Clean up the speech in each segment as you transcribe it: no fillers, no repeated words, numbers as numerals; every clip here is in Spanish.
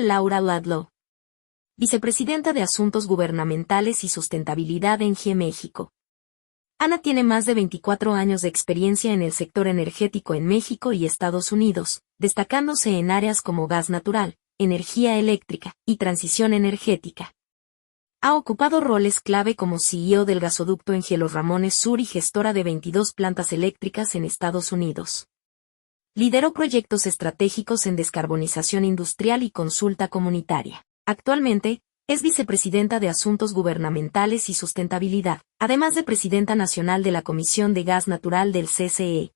Laura Ladlow, vicepresidenta de Asuntos Gubernamentales y Sustentabilidad en GE México. Ana tiene más de 24 años de experiencia en el sector energético en México y Estados Unidos, destacándose en áreas como gas natural, energía eléctrica y transición energética. Ha ocupado roles clave como CEO del gasoducto en Los Ramones Sur y gestora de 22 plantas eléctricas en Estados Unidos. Lideró proyectos estratégicos en descarbonización industrial y consulta comunitaria. Actualmente, es vicepresidenta de Asuntos Gubernamentales y Sustentabilidad, además de presidenta nacional de la Comisión de Gas Natural del CCE.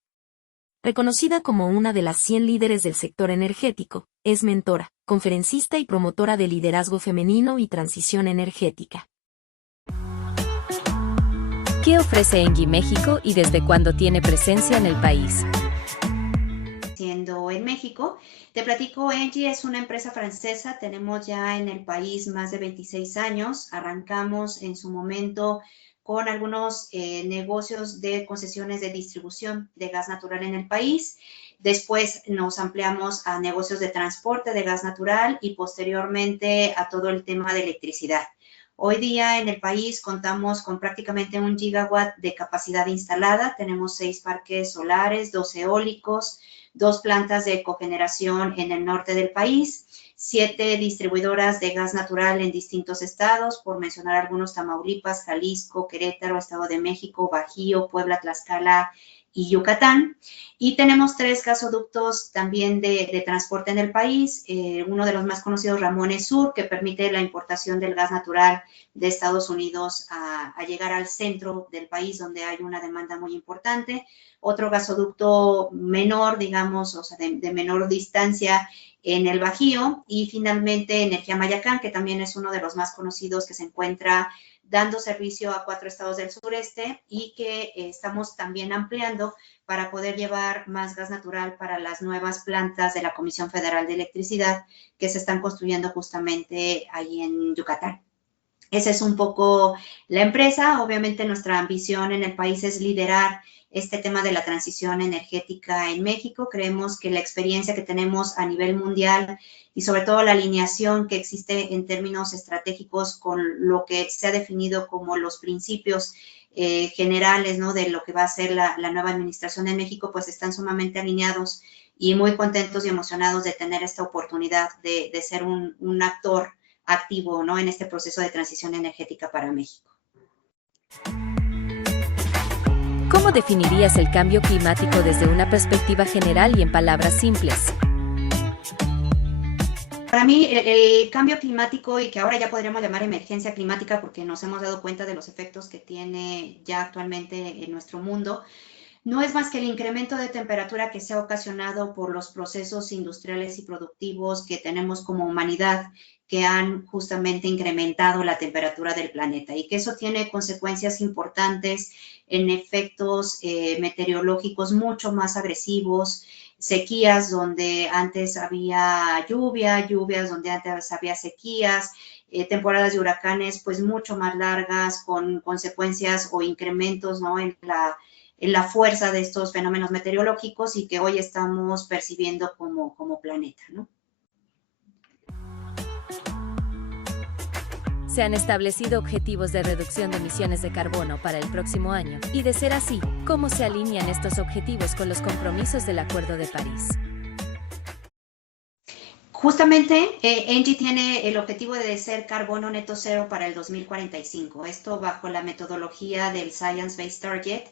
Reconocida como una de las 100 líderes del sector energético, es mentora, conferencista y promotora de liderazgo femenino y transición energética. ¿Qué ofrece Engie México y desde cuándo tiene presencia en el país? Siendo en México, te platico, Engie es una empresa francesa, tenemos ya en el país más de 26 años, arrancamos en su momento con algunos negocios de concesiones de distribución de gas natural en el país, después nos ampliamos a negocios de transporte de gas natural y posteriormente a todo el tema de electricidad. Hoy día en el país contamos con prácticamente 1 gigawatt de capacidad instalada, tenemos 6 parques solares, 2 eólicos, 2 plantas de cogeneración en el norte del país, 7 distribuidoras de gas natural en distintos estados, por mencionar algunos: Tamaulipas, Jalisco, Querétaro, Estado de México, Bajío, Puebla, Tlaxcala y Yucatán. Y tenemos 3 gasoductos también de transporte en el país, uno de los más conocidos, Ramones Sur, que permite la importación del gas natural de Estados Unidos a llegar al centro del país, donde hay una demanda muy importante. Otro gasoducto menor, digamos, o sea, de menor distancia en el Bajío. Y finalmente Energía Mayacán, que también es uno de los más conocidos, que se encuentra dando servicio a 4 estados del sureste y que estamos también ampliando para poder llevar más gas natural para las nuevas plantas de la Comisión Federal de Electricidad que se están construyendo justamente ahí en Yucatán. Esa es un poco la empresa. Obviamente nuestra ambición en el país es liderar este tema de la transición energética en México. Creemos que la experiencia que tenemos a nivel mundial y sobre todo la alineación que existe en términos estratégicos con lo que se ha definido como los principios generales, ¿no?, de lo que va a ser la nueva administración en México, pues están sumamente alineados y muy contentos y emocionados de tener esta oportunidad de ser un actor activo, ¿no?, en este proceso de transición energética para México. ¿Cómo definirías el cambio climático desde una perspectiva general y en palabras simples? Para mí, el cambio climático, y que ahora ya podríamos llamar emergencia climática porque nos hemos dado cuenta de los efectos que tiene ya actualmente en nuestro mundo, no es más que el incremento de temperatura que se ha ocasionado por los procesos industriales y productivos que tenemos como humanidad, que han justamente incrementado la temperatura del planeta, y que eso tiene consecuencias importantes en efectos meteorológicos mucho más agresivos, sequías donde antes había lluvias donde antes había sequías, temporadas de huracanes pues mucho más largas, con consecuencias o incrementos, ¿no?, en la fuerza de estos fenómenos meteorológicos, y que hoy estamos percibiendo como planeta, ¿no? Se han establecido objetivos de reducción de emisiones de carbono para el próximo año, y de ser así, ¿cómo se alinean estos objetivos con los compromisos del Acuerdo de París? Justamente, Engie tiene el objetivo de ser carbono neto cero para el 2045, esto bajo la metodología del Science Based Target,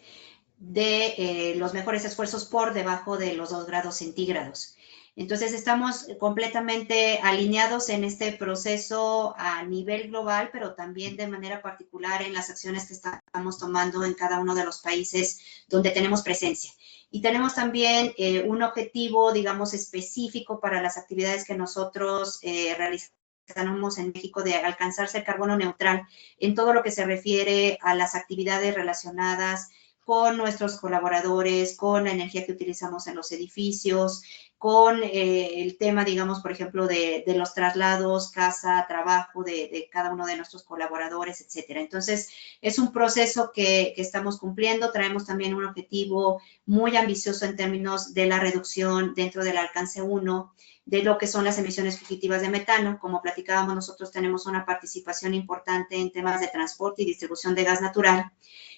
de los mejores esfuerzos por debajo de los 2 grados centígrados. Entonces, estamos completamente alineados en este proceso a nivel global, pero también de manera particular en las acciones que estamos tomando en cada uno de los países donde tenemos presencia. Y tenemos también un objetivo, digamos, específico para las actividades que nosotros realizamos en México, de alcanzarse el carbono neutral en todo lo que se refiere a las actividades relacionadas con nuestros colaboradores, con la energía que utilizamos en los edificios, con el tema, digamos, por ejemplo, de los traslados, casa, trabajo de cada uno de nuestros colaboradores, etcétera. Entonces, es un proceso que estamos cumpliendo. Traemos también un objetivo muy ambicioso en términos de la reducción dentro del alcance 1 de lo que son las emisiones fugitivas de metano. Como platicábamos, nosotros tenemos una participación importante en temas de transporte y distribución de gas natural.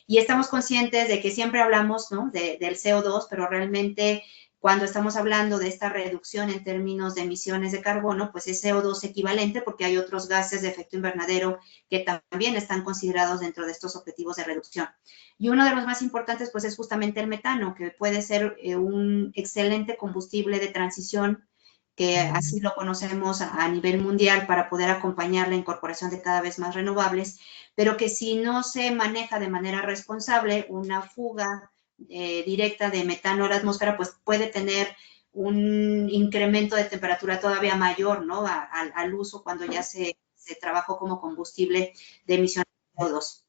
Y estamos conscientes de que siempre hablamos, ¿no?, del CO2, pero realmente cuando estamos hablando de esta reducción en términos de emisiones de carbono, pues es CO2 equivalente porque hay otros gases de efecto invernadero que también están considerados dentro de estos objetivos de reducción. Y uno de los más importantes, pues es justamente el metano, que puede ser un excelente combustible de transición, que así lo conocemos a nivel mundial para poder acompañar la incorporación de cada vez más renovables, pero que si no se maneja de manera responsable, una fuga directa de metano a la atmósfera, pues puede tener un incremento de temperatura todavía mayor, ¿no?, al uso cuando ya se trabajó como combustible de emisiones de CO2.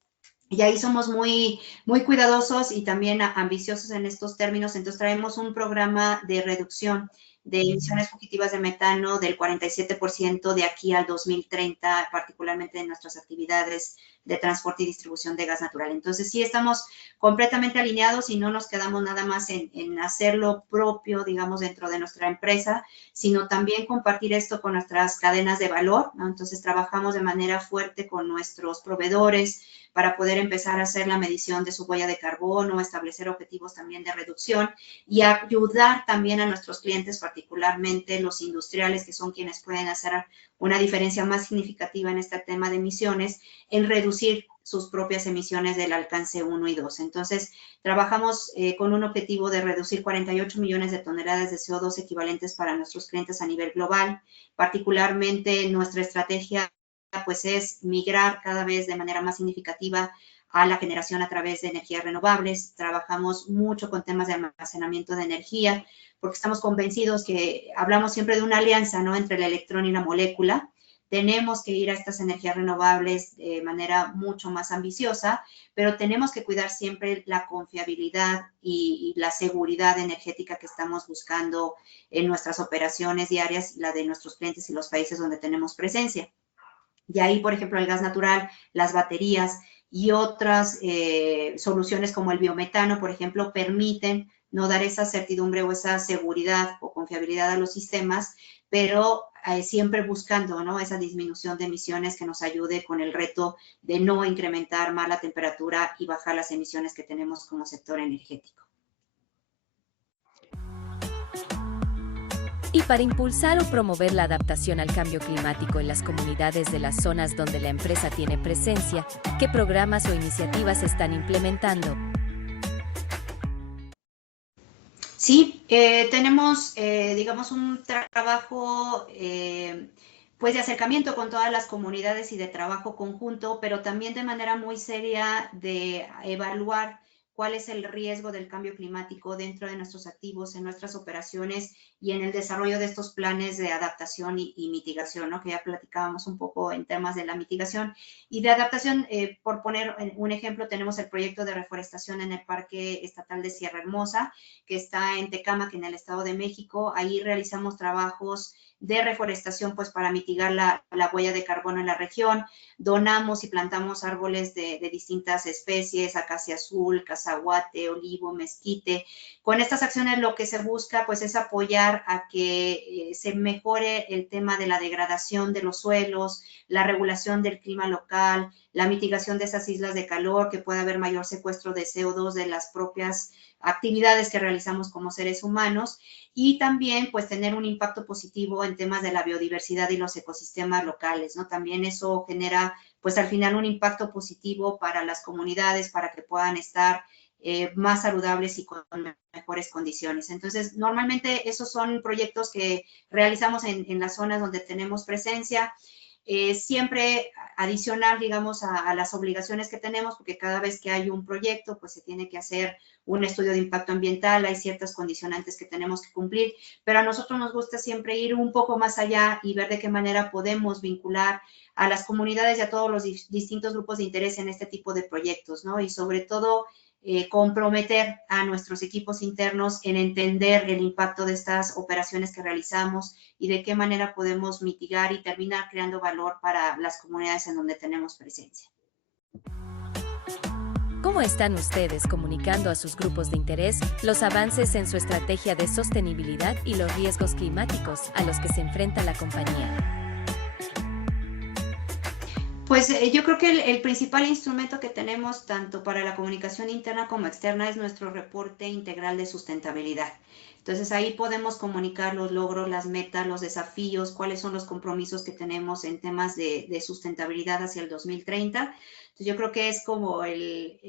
Y ahí somos muy, muy cuidadosos y también ambiciosos en estos términos. Entonces traemos un programa de reducción de emisiones fugitivas de metano del 47% de aquí al 2030, particularmente en nuestras actividades de transporte y distribución de gas natural. Entonces sí estamos completamente alineados y no nos quedamos nada más en hacer lo propio, digamos, dentro de nuestra empresa, sino también compartir esto con nuestras cadenas de valor, ¿no? Entonces trabajamos de manera fuerte con nuestros proveedores para poder empezar a hacer la medición de su huella de carbono, establecer objetivos también de reducción y ayudar también a nuestros clientes, particularmente los industriales, que son quienes pueden hacer una diferencia más significativa en este tema de emisiones, en reducir sus propias emisiones del alcance 1 y 2. Entonces, trabajamos con un objetivo de reducir 48 millones de toneladas de CO2 equivalentes para nuestros clientes a nivel global. Particularmente, nuestra estrategia pues es migrar cada vez de manera más significativa a la generación a través de energías renovables. Trabajamos mucho con temas de almacenamiento de energía, porque estamos convencidos que hablamos siempre de una alianza, ¿no?, entre el electrón y la molécula. Tenemos que ir a estas energías renovables de manera mucho más ambiciosa, pero tenemos que cuidar siempre la confiabilidad y la seguridad energética que estamos buscando en nuestras operaciones diarias, la de nuestros clientes y los países donde tenemos presencia. Y ahí, por ejemplo, el gas natural, las baterías y otras soluciones como el biometano, por ejemplo, permiten no dar esa certidumbre o esa seguridad o confiabilidad a los sistemas, pero siempre buscando, ¿no?, esa disminución de emisiones que nos ayude con el reto de no incrementar más la temperatura y bajar las emisiones que tenemos como sector energético. Y para impulsar o promover la adaptación al cambio climático en las comunidades de las zonas donde la empresa tiene presencia, ¿qué programas o iniciativas están implementando? Sí, tenemos, digamos, un trabajo pues de acercamiento con todas las comunidades y de trabajo conjunto, pero también de manera muy seria de evaluar cuál es el riesgo del cambio climático dentro de nuestros activos, en nuestras operaciones y en el desarrollo de estos planes de adaptación y mitigación, ¿no?, que ya platicábamos un poco en temas de la mitigación. Y de adaptación, por poner un ejemplo, tenemos el proyecto de reforestación en el Parque Estatal de Sierra Hermosa, que está en Tecámac, en el Estado de México. Ahí realizamos trabajos de reforestación pues para mitigar la huella de carbono en la región. Donamos y plantamos árboles de distintas especies, acacia azul, cazahuate, olivo, mezquite. Con estas acciones lo que se busca pues es apoyar a que se mejore el tema de la degradación de los suelos, la regulación del clima local, la mitigación de esas islas de calor, que pueda haber mayor secuestro de CO2 de las propias actividades que realizamos como seres humanos, y también pues tener un impacto positivo en temas de la biodiversidad y los ecosistemas locales, ¿no? También eso genera pues al final un impacto positivo para las comunidades, para que puedan estar más saludables y con mejores condiciones. Entonces, normalmente esos son proyectos que realizamos en las zonas donde tenemos presencia. Siempre adicional, digamos, a las obligaciones que tenemos, porque cada vez que hay un proyecto, pues se tiene que hacer un estudio de impacto ambiental, hay ciertas condicionantes que tenemos que cumplir, pero a nosotros nos gusta siempre ir un poco más allá y ver de qué manera podemos vincular a las comunidades y a todos los distintos grupos de interés en este tipo de proyectos, ¿no? Y sobre todo, comprometer a nuestros equipos internos en entender el impacto de estas operaciones que realizamos y de qué manera podemos mitigar y terminar creando valor para las comunidades en donde tenemos presencia. ¿Cómo están ustedes comunicando a sus grupos de interés los avances en su estrategia de sostenibilidad y los riesgos climáticos a los que se enfrenta la compañía? Pues yo creo que el principal instrumento que tenemos tanto para la comunicación interna como externa es nuestro reporte integral de sustentabilidad. Entonces ahí podemos comunicar los logros, las metas, los desafíos, cuáles son los compromisos que tenemos en temas de sustentabilidad hacia el 2030. Entonces yo creo que es como el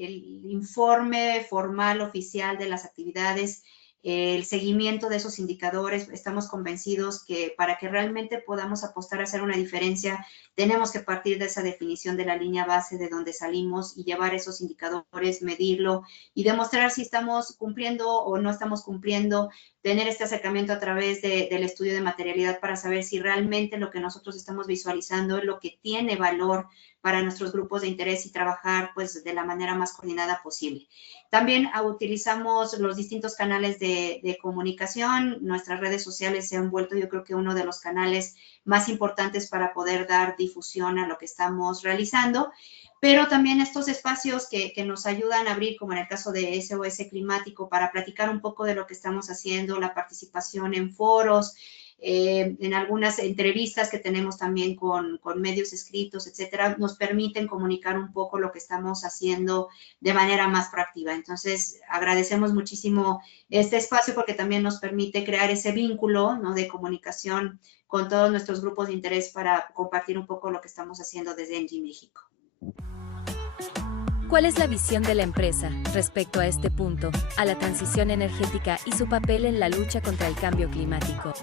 informe formal oficial de las actividades, el seguimiento de esos indicadores. Estamos convencidos que para que realmente podamos apostar a hacer una diferencia, tenemos que partir de esa definición de la línea base de donde salimos y llevar esos indicadores, medirlo y demostrar si estamos cumpliendo o no estamos cumpliendo, tener este acercamiento a través del estudio de materialidad para saber si realmente lo que nosotros estamos visualizando es lo que tiene valor para nuestros grupos de interés y trabajar pues de la manera más coordinada posible. También utilizamos los distintos canales de comunicación. Nuestras redes sociales se han vuelto, yo creo que uno de los canales más importantes para poder dar difusión a lo que estamos realizando, pero también estos espacios que nos ayudan a abrir, como en el caso de SOS Climático, para platicar un poco de lo que estamos haciendo, la participación en foros, en algunas entrevistas que tenemos también con medios escritos, etcétera, nos permiten comunicar un poco lo que estamos haciendo de manera más proactiva. Entonces, agradecemos muchísimo este espacio porque también nos permite crear ese vínculo, ¿no?, de comunicación con todos nuestros grupos de interés para compartir un poco lo que estamos haciendo desde ENGIE México. ¿Cuál es la visión de la empresa respecto a este punto, a la transición energética y su papel en la lucha contra el cambio climático?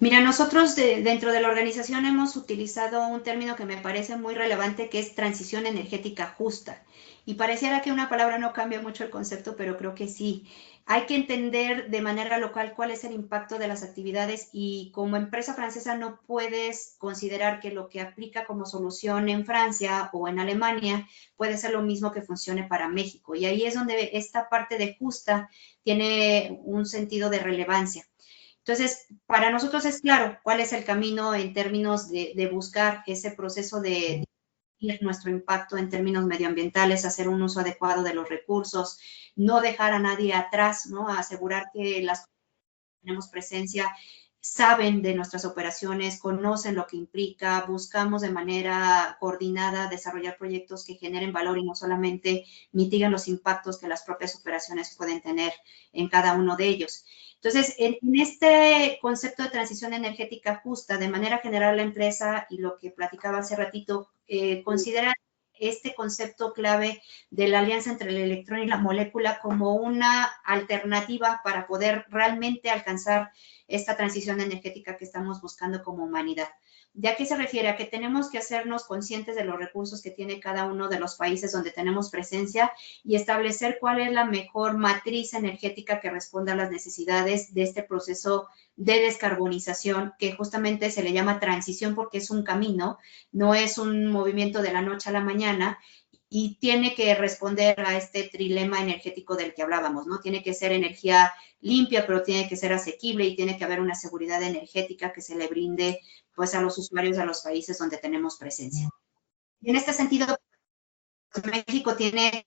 Mira, nosotros dentro de la organización hemos utilizado un término que me parece muy relevante, que es transición energética justa. Y pareciera que una palabra no cambia mucho el concepto, pero creo que sí. Hay que entender de manera local cuál es el impacto de las actividades y como empresa francesa no puedes considerar que lo que aplica como solución en Francia o en Alemania puede ser lo mismo que funcione para México. Y ahí es donde esta parte de justa tiene un sentido de relevancia. Entonces, para nosotros es claro cuál es el camino en términos de buscar ese proceso de nuestro impacto en términos medioambientales, hacer un uso adecuado de los recursos, no dejar a nadie atrás, ¿no? Asegurar que las que tenemos presencia saben de nuestras operaciones, conocen lo que implica, buscamos de manera coordinada desarrollar proyectos que generen valor y no solamente mitiguen los impactos que las propias operaciones pueden tener en cada uno de ellos. Entonces, en este concepto de transición energética justa, de manera general la empresa, y lo que platicaba hace ratito, considera este concepto clave de la alianza entre el electrón y la molécula como una alternativa para poder realmente alcanzar esta transición energética que estamos buscando como humanidad. ¿De a qué se refiere? A que tenemos que hacernos conscientes de los recursos que tiene cada uno de los países donde tenemos presencia y establecer cuál es la mejor matriz energética que responda a las necesidades de este proceso de descarbonización, que justamente se le llama transición porque es un camino, no es un movimiento de la noche a la mañana, y tiene que responder a este trilema energético del que hablábamos, ¿no? Tiene que ser energía limpia, pero tiene que ser asequible y tiene que haber una seguridad energética que se le brinde pues a los usuarios de los países donde tenemos presencia. Y en este sentido, México tiene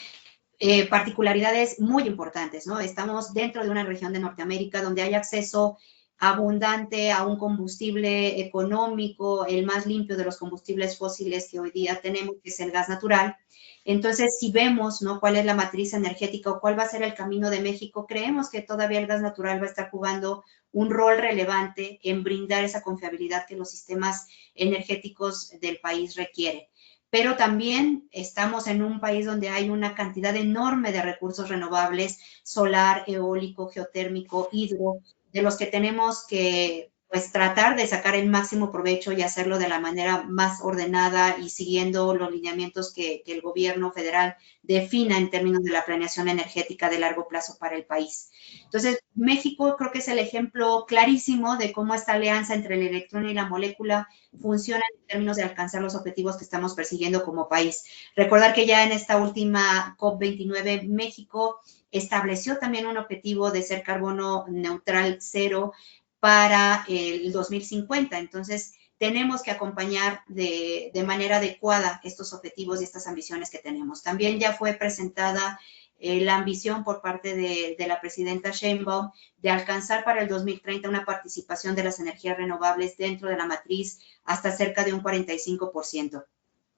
particularidades muy importantes, ¿no? Estamos dentro de una región de Norteamérica donde hay acceso abundante a un combustible económico, el más limpio de los combustibles fósiles que hoy día tenemos, que es el gas natural. Entonces, si vemos, ¿no?, cuál es la matriz energética o cuál va a ser el camino de México, creemos que todavía el gas natural va a estar jugando un rol relevante en brindar esa confiabilidad que los sistemas energéticos del país requieren. Pero también estamos en un país donde hay una cantidad enorme de recursos renovables, solar, eólico, geotérmico, hidro, de los que tenemos que pues tratar de sacar el máximo provecho y hacerlo de la manera más ordenada y siguiendo los lineamientos que el gobierno federal defina en términos de la planeación energética de largo plazo para el país. Entonces, México creo que es el ejemplo clarísimo de cómo esta alianza entre el electrón y la molécula funciona en términos de alcanzar los objetivos que estamos persiguiendo como país. Recordar que ya en esta última COP29, México estableció también un objetivo de ser carbono neutral cero para el 2050. Entonces, tenemos que acompañar de manera adecuada estos objetivos y estas ambiciones que tenemos. También ya fue presentada la ambición por parte de la presidenta Sheinbaum de alcanzar para el 2030 una participación de las energías renovables dentro de la matriz hasta cerca de un 45%.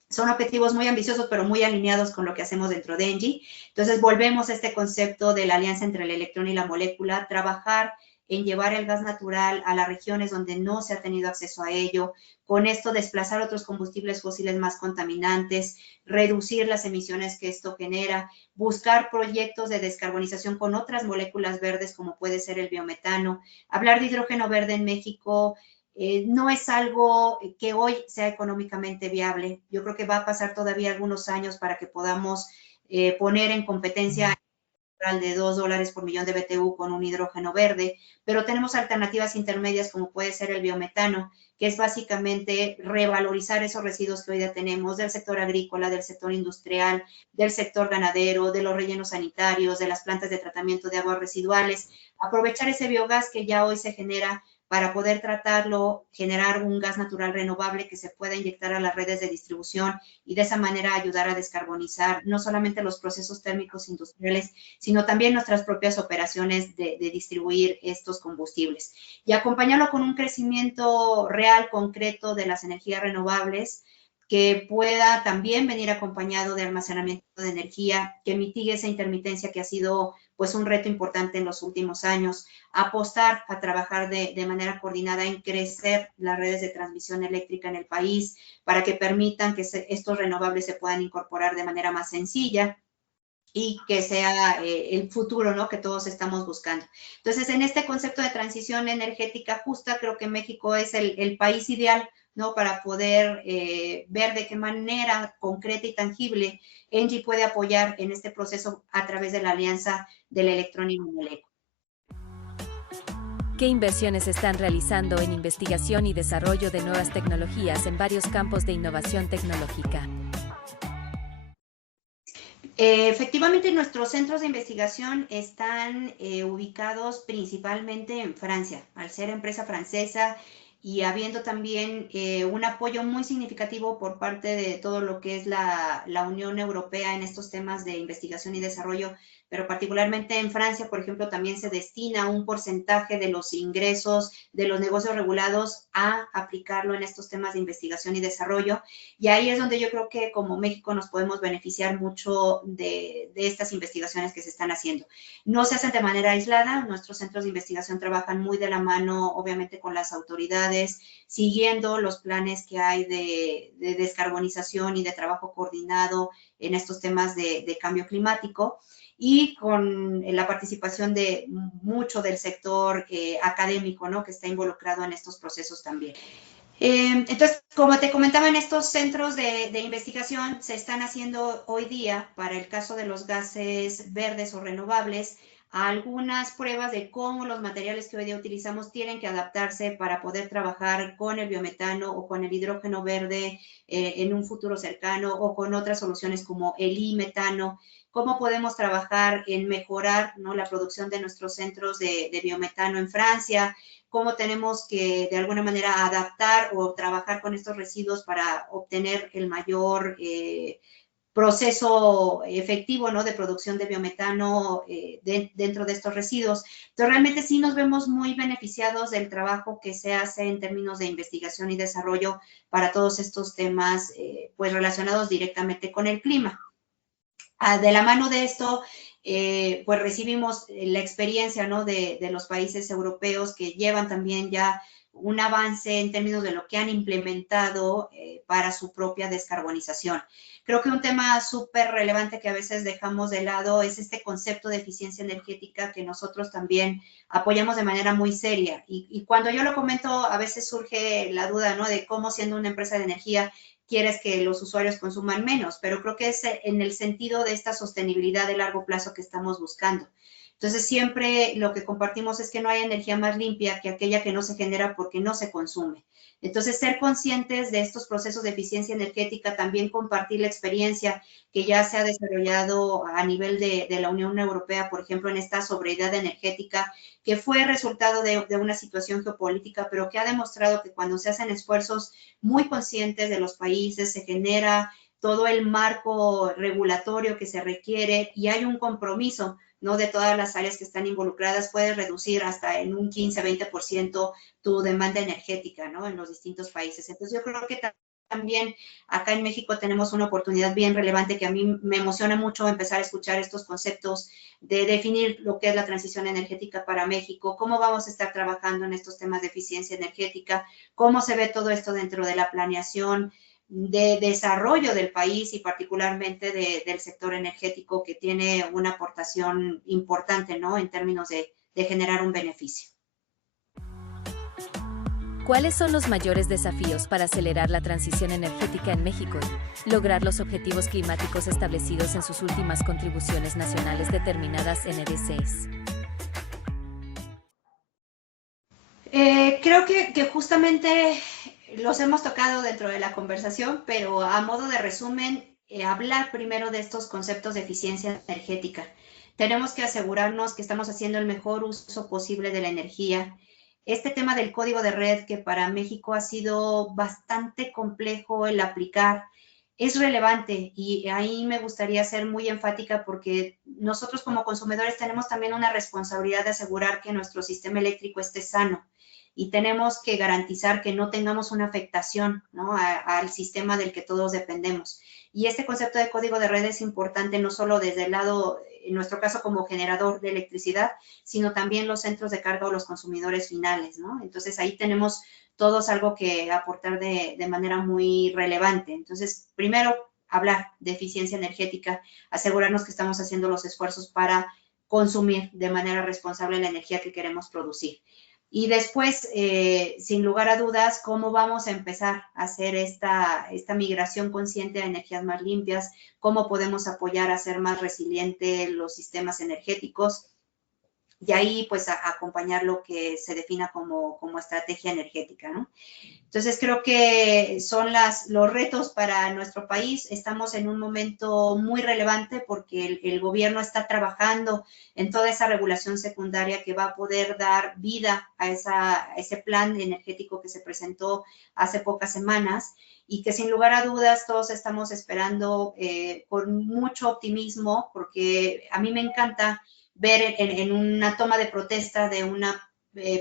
Son objetivos muy ambiciosos, pero muy alineados con lo que hacemos dentro de ENGIE. Entonces, volvemos a este concepto de la alianza entre el electrón y la molécula, trabajar en llevar el gas natural a las regiones donde no se ha tenido acceso a ello, con esto desplazar otros combustibles fósiles más contaminantes, reducir las emisiones que esto genera, buscar proyectos de descarbonización con otras moléculas verdes como puede ser el biometano. Hablar de hidrógeno verde en México no es algo que hoy sea económicamente viable. Yo creo que va a pasar todavía algunos años para que podamos poner en competencia de $2 por millón de BTU con un hidrógeno verde, pero tenemos alternativas intermedias como puede ser el biometano, que es básicamente revalorizar esos residuos que hoy ya tenemos del sector agrícola, del sector industrial, del sector ganadero, de los rellenos sanitarios, de las plantas de tratamiento de aguas residuales, aprovechar ese biogás que ya hoy se genera para poder tratarlo, generar un gas natural renovable que se pueda inyectar a las redes de distribución y de esa manera ayudar a descarbonizar no solamente los procesos térmicos industriales, sino también nuestras propias operaciones de distribuir estos combustibles. Y acompañarlo con un crecimiento real, concreto de las energías renovables, que pueda también venir acompañado de almacenamiento de energía, que mitigue esa intermitencia que ha sido pues un reto importante en los últimos años, apostar a trabajar de manera coordinada en crecer las redes de transmisión eléctrica en el país para que permitan que estos renovables se puedan incorporar de manera más sencilla y que sea el futuro, ¿no?, que todos estamos buscando. Entonces, en este concepto de transición energética justa, creo que México es el país ideal, ¿no?, para poder ver de qué manera concreta y tangible ENGIE puede apoyar en este proceso a través de la alianza del electrón y molécula. ¿Qué inversiones están realizando en investigación y desarrollo de nuevas tecnologías en varios campos de innovación tecnológica? Efectivamente, nuestros centros de investigación están ubicados principalmente en Francia, al ser empresa francesa y habiendo también un apoyo muy significativo por parte de todo lo que es la Unión Europea en estos temas de investigación y desarrollo, pero particularmente en Francia, por ejemplo, también se destina un porcentaje de los ingresos de los negocios regulados a aplicarlo en estos temas de investigación y desarrollo. Y ahí es donde yo creo que como México nos podemos beneficiar mucho de estas investigaciones que se están haciendo. No se hacen de manera aislada, nuestros centros de investigación trabajan muy de la mano, obviamente, con las autoridades, siguiendo los planes que hay de descarbonización y de trabajo coordinado en estos temas de cambio climático, y con la participación de mucho del sector académico, ¿no?, que está involucrado en estos procesos también. Entonces, como te comentaba, en estos centros de investigación se están haciendo hoy día, para el caso de los gases verdes o renovables, algunas pruebas de cómo los materiales que hoy día utilizamos tienen que adaptarse para poder trabajar con el biometano o con el hidrógeno verde en un futuro cercano, o con otras soluciones como el imetano. Cómo podemos trabajar en mejorar, ¿no?, la producción de nuestros centros de biometano en Francia, cómo tenemos que de alguna manera adaptar o trabajar con estos residuos para obtener el mayor proceso efectivo, ¿no?, de producción de biometano dentro de estos residuos. Entonces, realmente sí nos vemos muy beneficiados del trabajo que se hace en términos de investigación y desarrollo para todos estos temas pues relacionados directamente con el clima. De la mano de esto, pues recibimos la experiencia, ¿no?, de los países europeos que llevan también ya un avance en términos de lo que han implementado para su propia descarbonización. Creo que un tema súper relevante que a veces dejamos de lado es este concepto de eficiencia energética que nosotros también apoyamos de manera muy seria. Y cuando yo lo comento, a veces surge la duda, ¿no?, de cómo, siendo una empresa de energía, quieres que los usuarios consuman menos, pero creo que es en el sentido de esta sostenibilidad de largo plazo que estamos buscando. Entonces, siempre lo que compartimos es que no hay energía más limpia que aquella que no se genera porque no se consume. Entonces, ser conscientes de estos procesos de eficiencia energética, también compartir la experiencia que ya se ha desarrollado a nivel de la Unión Europea, por ejemplo, en esta sobriedad energética, que fue resultado de una situación geopolítica, pero que ha demostrado que cuando se hacen esfuerzos muy conscientes de los países, se genera todo el marco regulatorio que se requiere y hay un compromiso, ¿no? De todas las áreas que están involucradas, puede reducir hasta en un 15-20% tu demanda energética, ¿no? En los distintos países. Entonces, yo creo que también acá en México tenemos una oportunidad bien relevante que a mí me emociona mucho empezar a escuchar estos conceptos de definir lo que es la transición energética para México, cómo vamos a estar trabajando en estos temas de eficiencia energética, cómo se ve todo esto dentro de la planeación de desarrollo del país y particularmente del sector energético que tiene una aportación importante, ¿no? En términos de generar un beneficio. ¿Cuáles son los mayores desafíos para acelerar la transición energética en México y lograr los objetivos climáticos establecidos en sus últimas contribuciones nacionales determinadas en NDCs? Creo que justamente los hemos tocado dentro de la conversación, pero a modo de resumen, hablar primero de estos conceptos de eficiencia energética. Tenemos que asegurarnos que estamos haciendo el mejor uso posible de la energía. Este tema del código de red, que para México ha sido bastante complejo el aplicar, es relevante y ahí me gustaría ser muy enfática porque nosotros como consumidores tenemos también una responsabilidad de asegurar que nuestro sistema eléctrico esté sano y tenemos que garantizar que no tengamos una afectación, ¿no? Al sistema del que todos dependemos. Y este concepto de código de red es importante no solo desde el lado, en nuestro caso como generador de electricidad, sino también los centros de carga o los consumidores finales, ¿no? Entonces ahí tenemos todos algo que aportar de manera muy relevante. Entonces, primero, hablar de eficiencia energética, asegurarnos que estamos haciendo los esfuerzos para consumir de manera responsable la energía que queremos producir. Y después, sin lugar a dudas, cómo vamos a empezar a hacer esta migración consciente a energías más limpias, cómo podemos apoyar a hacer más resilientes los sistemas energéticos y ahí pues acompañar lo que se defina como estrategia energética, ¿no? Entonces creo que son los retos para nuestro país. Estamos en un momento muy relevante porque el gobierno está trabajando en toda esa regulación secundaria que va a poder dar vida a ese plan energético que se presentó hace pocas semanas y que sin lugar a dudas todos estamos esperando con mucho optimismo porque a mí me encanta ver en una toma de protesta de una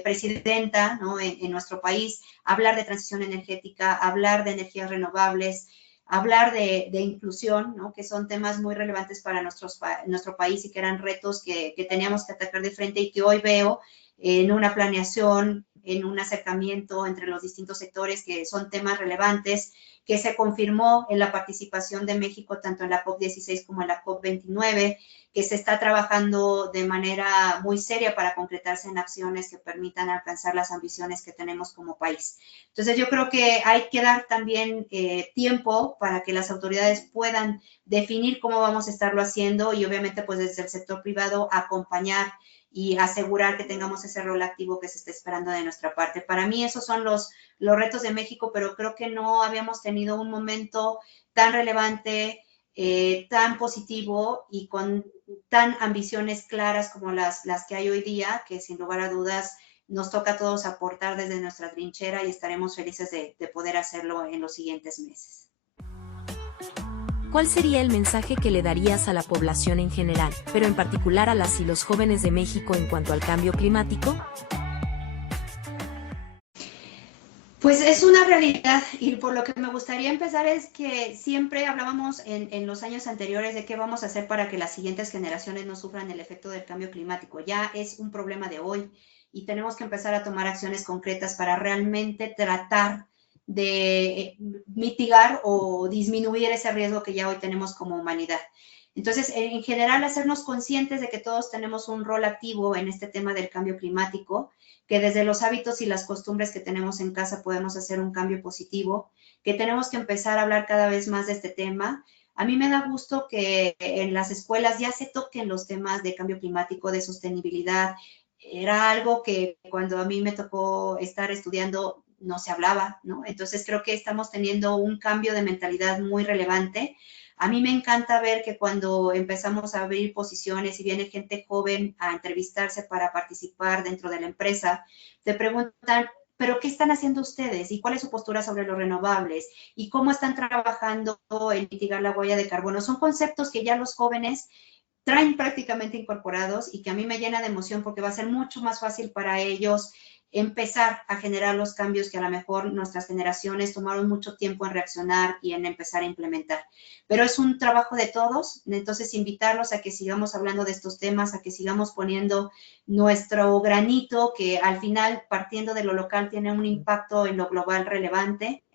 presidenta, ¿no? En nuestro país, hablar de transición energética, hablar de energías renovables, hablar de inclusión, ¿no? Que son temas muy relevantes para nuestro país y que eran retos que teníamos que atacar de frente y que hoy veo en una planeación, en un acercamiento entre los distintos sectores que son temas relevantes, que se confirmó en la participación de México tanto en la COP16 como en la COP29, que se está trabajando de manera muy seria para concretarse en acciones que permitan alcanzar las ambiciones que tenemos como país. Entonces yo creo que hay que dar también tiempo para que las autoridades puedan definir cómo vamos a estarlo haciendo y obviamente pues desde el sector privado acompañar y asegurar que tengamos ese rol activo que se está esperando de nuestra parte. Para mí esos son los retos de México, pero creo que no habíamos tenido un momento tan relevante, tan positivo y con tan ambiciones claras como las que hay hoy día, que sin lugar a dudas nos toca a todos aportar desde nuestra trinchera y estaremos felices de poder hacerlo en los siguientes meses. ¿Cuál sería el mensaje que le darías a la población en general, pero en particular a las y los jóvenes de México en cuanto al cambio climático? Pues es una realidad y por lo que me gustaría empezar es que siempre hablábamos en los años anteriores de qué vamos a hacer para que las siguientes generaciones no sufran el efecto del cambio climático. Ya es un problema de hoy y tenemos que empezar a tomar acciones concretas para realmente tratar de mitigar o disminuir ese riesgo que ya hoy tenemos como humanidad. Entonces, en general, hacernos conscientes de que todos tenemos un rol activo en este tema del cambio climático, que desde los hábitos y las costumbres que tenemos en casa podemos hacer un cambio positivo, que tenemos que empezar a hablar cada vez más de este tema. A mí me da gusto que en las escuelas ya se toquen los temas de cambio climático, de sostenibilidad. Era algo que cuando a mí me tocó estar estudiando no se hablaba, ¿no? Entonces creo que estamos teniendo un cambio de mentalidad muy relevante. A mí me encanta ver que cuando empezamos a abrir posiciones y viene gente joven a entrevistarse para participar dentro de la empresa, te preguntan, ¿pero qué están haciendo ustedes? ¿Y cuál es su postura sobre los renovables? ¿Y cómo están trabajando en mitigar la huella de carbono? Son conceptos que ya los jóvenes traen prácticamente incorporados y que a mí me llena de emoción porque va a ser mucho más fácil para ellos empezar a generar los cambios que a lo mejor nuestras generaciones tomaron mucho tiempo en reaccionar y en empezar a implementar. Pero es un trabajo de todos, entonces invitarlos a que sigamos hablando de estos temas, a que sigamos poniendo nuestro granito, que al final, partiendo de lo local, tiene un impacto en lo global relevante,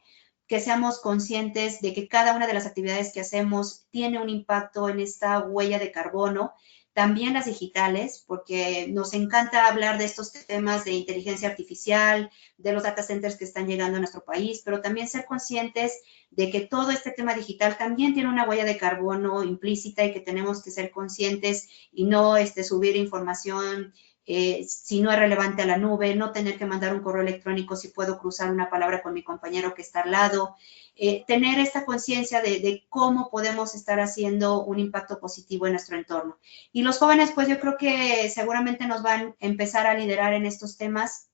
que seamos conscientes de que cada una de las actividades que hacemos tiene un impacto en esta huella de carbono, también las digitales, porque nos encanta hablar de estos temas de inteligencia artificial, de los data centers que están llegando a nuestro país, pero también ser conscientes de que todo este tema digital también tiene una huella de carbono implícita y que tenemos que ser conscientes y no subir información si no es relevante a la nube, no tener que mandar un correo electrónico si puedo cruzar una palabra con mi compañero que está al lado, tener esta conciencia de cómo podemos estar haciendo un impacto positivo en nuestro entorno. Y los jóvenes, pues yo creo que seguramente nos van a empezar a liderar en estos temas.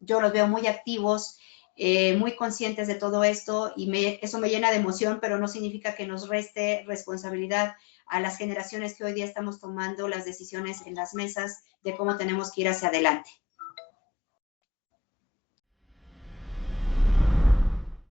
Yo los veo muy activos, muy conscientes de todo esto y eso me llena de emoción, pero no significa que nos reste responsabilidad a las generaciones que hoy día estamos tomando las decisiones en las mesas de cómo tenemos que ir hacia adelante.